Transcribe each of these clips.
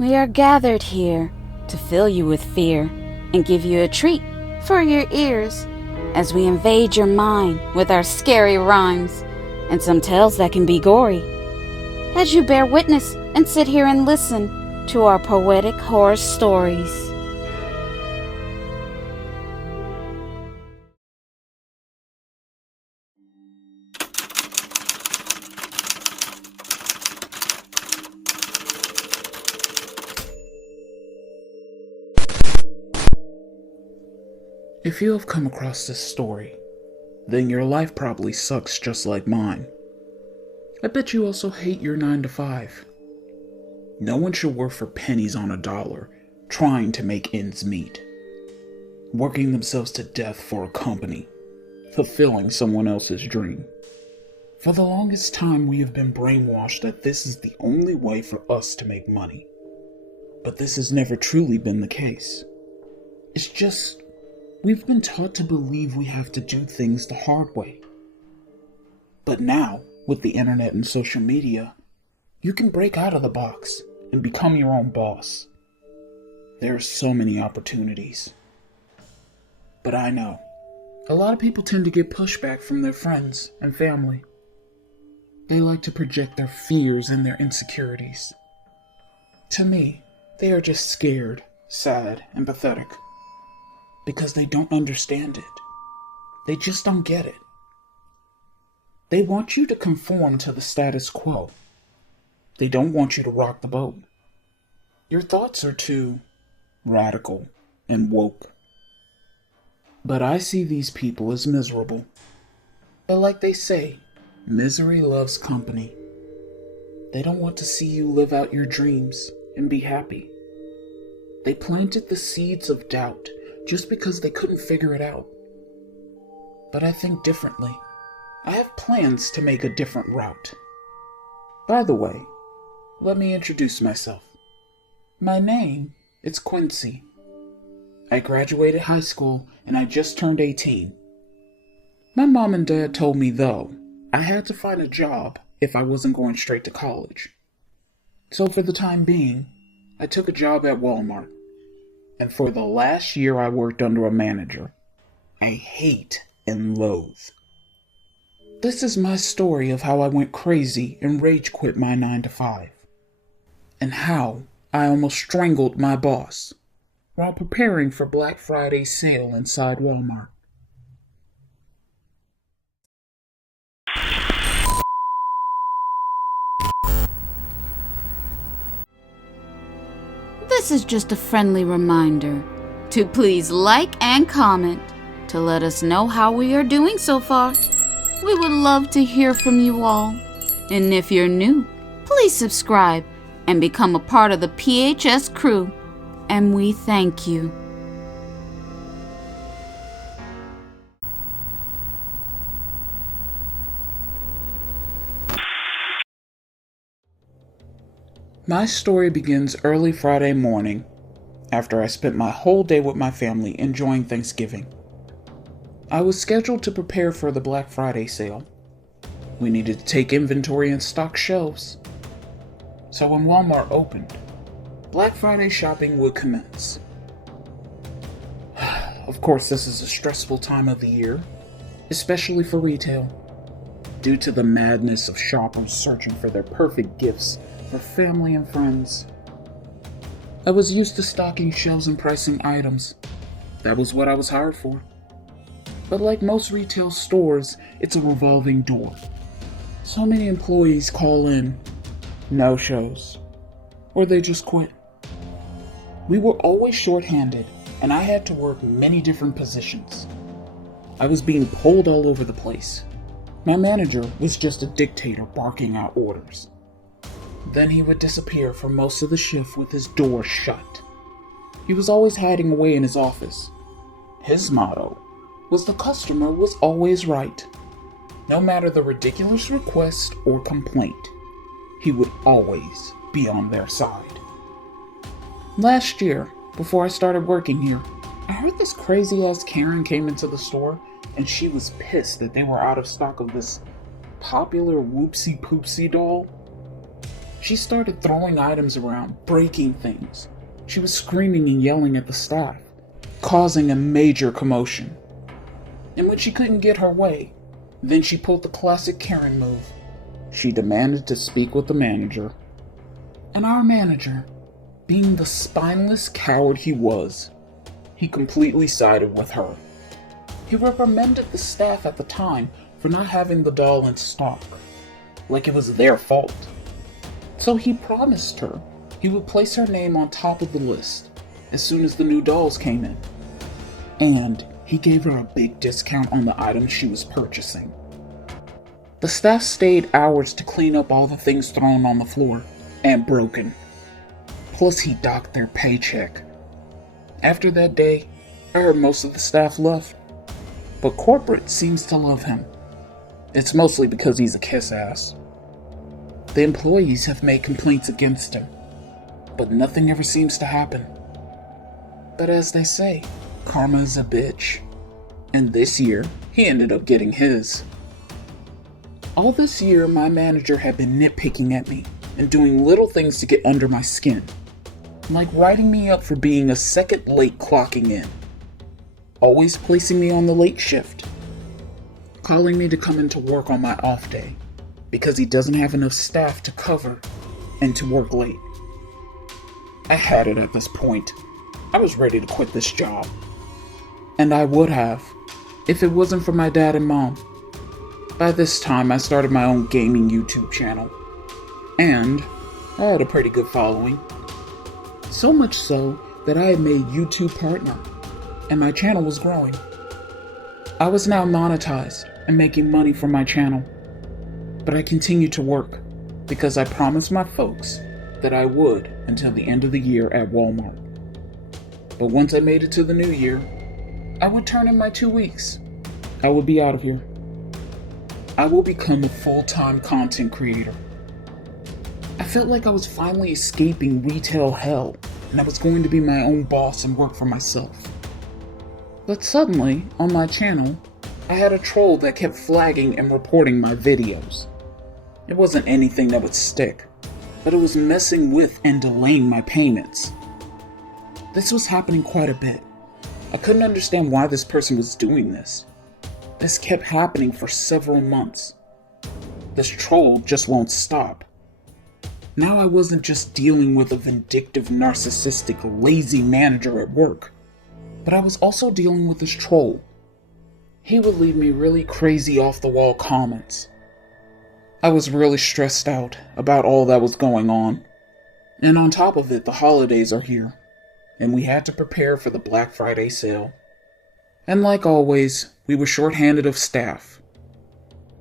We are gathered here to fill you with fear and give you a treat for your ears as we invade your mind with our scary rhymes and some tales that can be gory. As you bear witness and sit here and listen to our poetic horror stories. If you have come across this story, then your life probably sucks just like mine. I bet you also hate your 9 to 5. No one should work for pennies on a dollar, trying to make ends meet. Working themselves to death for a company, fulfilling someone else's dream. For the longest time we have been brainwashed that this is the only way for us to make money. But this has never truly been the case. It's just, we've been taught to believe we have to do things the hard way. But now, with the internet and social media, you can break out of the box and become your own boss. There are so many opportunities. But I know, a lot of people tend to get pushback from their friends and family. They like to project their fears and their insecurities. To me, they are just scared, sad, and pathetic. Because they don't understand it. They just don't get it. They want you to conform to the status quo. They don't want you to rock the boat. Your thoughts are too radical and woke. But I see these people as miserable. But like they say, misery loves company. They don't want to see you live out your dreams and be happy. They planted the seeds of doubt just because they couldn't figure it out. But I think differently. I have plans to make a different route. By the way, let me introduce myself. My name is Quincy. I graduated high school and I just turned 18. My mom and dad told me, though, I had to find a job if I wasn't going straight to college. So for the time being, I took a job at Walmart. And for the last year I worked under a manager I hate and loathe. This is my story of how I went crazy and rage quit my 9 to 5. And how I almost strangled my boss while preparing for Black Friday sale inside Walmart. This is just a friendly reminder to please like and comment to let us know how we are doing so far. We would love to hear from you all. And if you're new, please subscribe and become a part of the PHS crew. And we thank you. My story begins early Friday morning, after I spent my whole day with my family enjoying Thanksgiving. I was scheduled to prepare for the Black Friday sale. We needed to take inventory and stock shelves. So when Walmart opened, Black Friday shopping would commence. Of course, this is a stressful time of the year, especially for retail, due to the madness of shoppers searching for their perfect gifts for family and friends. I was used to stocking shelves and pricing items. That was what I was hired for. But like most retail stores, it's a revolving door. So many employees call in, no-shows, or they just quit. We were always short-handed, and I had to work many different positions. I was being pulled all over the place. My manager was just a dictator barking out orders. Then he would disappear for most of the shift with his door shut. He was always hiding away in his office. His motto was the customer was always right. No matter the ridiculous request or complaint, he would always be on their side. Last year, before I started working here, I heard this crazy-ass Karen came into the store and she was pissed that they were out of stock of this popular Whoopsie Poopsie doll. She started throwing items around, breaking things. She was screaming and yelling at the staff, causing a major commotion. And when she couldn't get her way, then she pulled the classic Karen move. She demanded to speak with the manager. And our manager, being the spineless coward he was, he completely sided with her. He reprimanded the staff at the time for not having the doll in stock, like it was their fault. So he promised her he would place her name on top of the list as soon as the new dolls came in. And he gave her a big discount on the items she was purchasing. The staff stayed hours to clean up all the things thrown on the floor and broken. Plus he docked their paycheck. After that day, I heard most of the staff left. But corporate seems to love him. It's mostly because he's a kiss-ass. The employees have made complaints against him, but nothing ever seems to happen. But as they say, karma is a bitch. And this year, he ended up getting his. All this year, my manager had been nitpicking at me and doing little things to get under my skin, like writing me up for being a second late clocking in, always placing me on the late shift, calling me to come into work on my off day because he doesn't have enough staff to cover and to work late. I had it at this point. I was ready to quit this job. And I would have, if it wasn't for my dad and mom. By this time, I started my own gaming YouTube channel. And I had a pretty good following. So much so that I had made YouTube partner, and my channel was growing. I was now monetized and making money from my channel. But I continued to work because I promised my folks that I would until the end of the year at Walmart. But once I made it to the new year, I would turn in my 2 weeks. I would be out of here. I will become a full-time content creator. I felt like I was finally escaping retail hell, and I was going to be my own boss and work for myself. But suddenly, on my channel, I had a troll that kept flagging and reporting my videos. It wasn't anything that would stick, but it was messing with and delaying my payments. This was happening quite a bit. I couldn't understand why this person was doing this. This kept happening for several months. This troll just won't stop. Now I wasn't just dealing with a vindictive, narcissistic, lazy manager at work, but I was also dealing with this troll. He would leave me really crazy off-the-wall comments. I was really stressed out about all that was going on. And on top of it, the holidays are here, and we had to prepare for the Black Friday sale. And like always, we were short-handed of staff.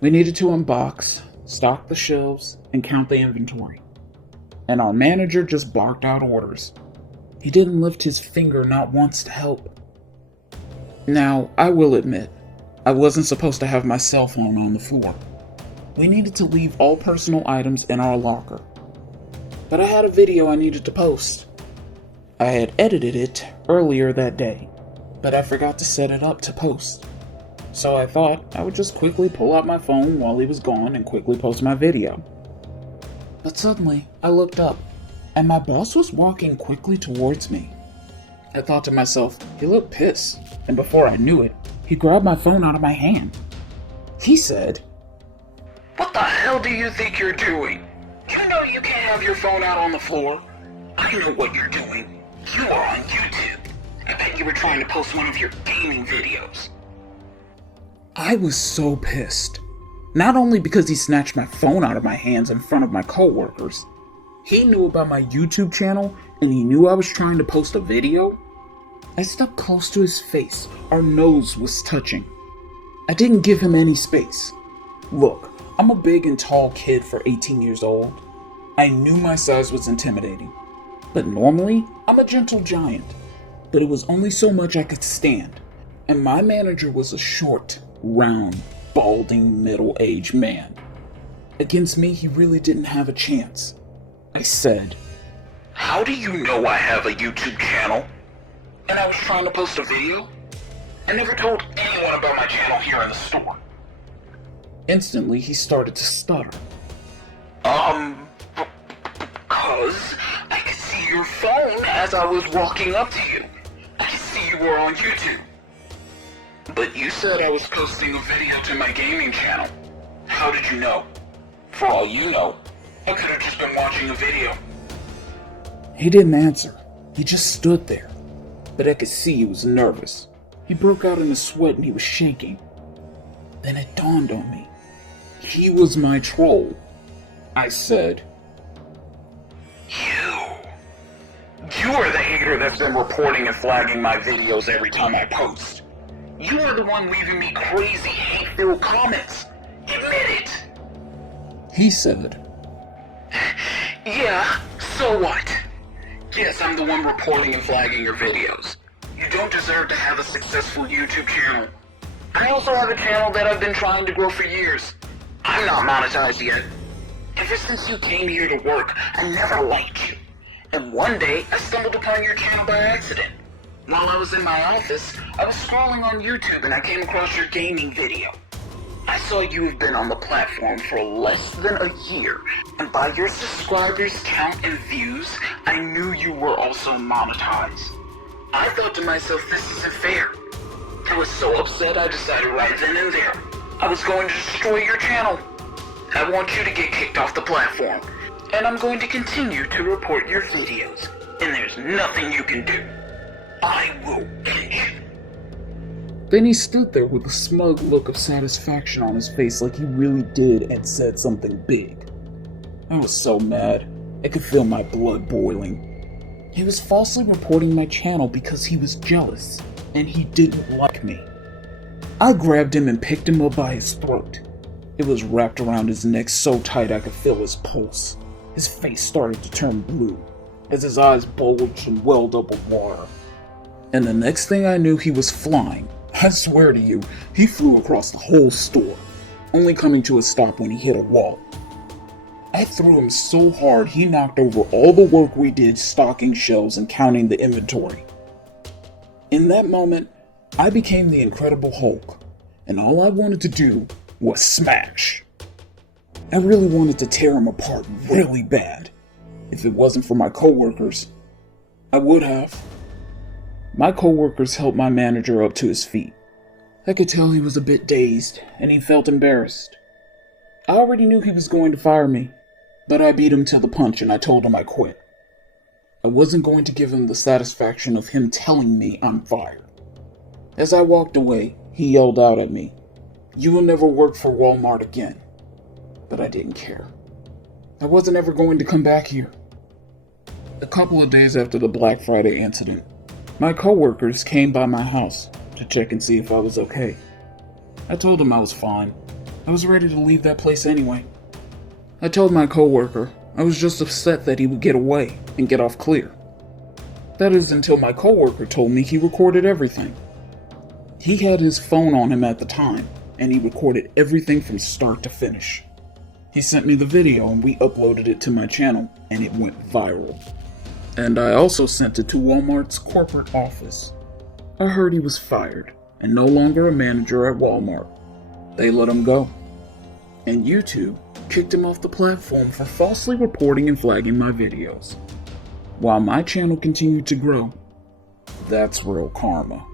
We needed to unbox, stock the shelves, and count the inventory. And our manager just barked out orders. He didn't lift his finger not once to help. Now, I will admit, I wasn't supposed to have my cell phone on the floor. We needed to leave all personal items in our locker. But I had a video I needed to post. I had edited it earlier that day, but I forgot to set it up to post. So I thought I would just quickly pull out my phone while he was gone and quickly post my video. But suddenly, I looked up, and my boss was walking quickly towards me. I thought to myself, he looked pissed, and before I knew it, he grabbed my phone out of my hand. He said, "What the hell do you think you're doing? You know you can't have your phone out on the floor. I know what you're doing. You are on YouTube. I bet you were trying to post one of your gaming videos." I was so pissed. Not only because he snatched my phone out of my hands in front of my coworkers, he knew about my YouTube channel and he knew I was trying to post a video. I stepped close to his face. Our nose was touching. I didn't give him any space. Look, I'm a big and tall kid for 18 years old. I knew my size was intimidating. But normally, I'm a gentle giant. But it was only so much I could stand. And my manager was a short, round, balding, middle-aged man. Against me, he really didn't have a chance. I said, "How do you know I have a YouTube channel? And I was trying to post a video? I never told anyone about my channel here in the store." Instantly, he started to stutter. your phone as I was walking up to you. I could see you were on YouTube. But you said I was posting a video to my gaming channel. How did you know? For all you know, I could have just been watching a video. He didn't answer. He just stood there. But I could see he was nervous. He broke out in a sweat and he was shaking. Then it dawned on me. He was my troll. I said, You are the hater that's been reporting and flagging my videos every time I post. You are the one leaving me crazy hate-filled comments. Admit it. He said, Yeah, so what? Yes, I'm the one reporting and flagging your videos. You don't deserve to have a successful YouTube channel. I also have a channel that I've been trying to grow for years. I'm not monetized yet. Ever since you came here to work, I never liked you. And one day, I stumbled upon your channel by accident. While I was in my office, I was scrolling on YouTube and I came across your gaming video. I saw you have been on the platform for less than a year, and by your subscribers count and views, I knew you were also monetized. I thought to myself, this isn't fair. I was so upset I decided right then and there, I was going to destroy your channel. I want you to get kicked off the platform, and I'm going to continue to report your videos, and there's nothing you can do. I will end you. Then he stood there with a smug look of satisfaction on his face like he really did and said something big. I was so mad, I could feel my blood boiling. He was falsely reporting my channel because he was jealous, and he didn't like me. I grabbed him and picked him up by his throat. It was wrapped around his neck so tight I could feel his pulse. His face started to turn blue, as his eyes bulged and welled up with water. And the next thing I knew, he was flying. I swear to you, he flew across the whole store, only coming to a stop when he hit a wall. I threw him so hard he knocked over all the work we did stocking shelves and counting the inventory. In that moment, I became the Incredible Hulk, and all I wanted to do was smash. I really wanted to tear him apart really bad. If it wasn't for my coworkers, I would have. My coworkers helped my manager up to his feet. I could tell he was a bit dazed, and he felt embarrassed. I already knew he was going to fire me, but I beat him to the punch and I told him I quit. I wasn't going to give him the satisfaction of him telling me I'm fired. As I walked away, he yelled out at me, "You will never work for Walmart again." But I didn't care. I wasn't ever going to come back here. A couple of days after the Black Friday incident, my coworkers came by my house to check and see if I was okay. I told them I was fine. I was ready to leave that place anyway. I told my coworker I was just upset that he would get away and get off clear. That is until my coworker told me he recorded everything. He had his phone on him at the time, and he recorded everything from start to finish. He sent me the video and we uploaded it to my channel, and it went viral. And I also sent it to Walmart's corporate office. I heard he was fired, and no longer a manager at Walmart. They let him go. And YouTube kicked him off the platform for falsely reporting and flagging my videos. While my channel continued to grow, that's real karma.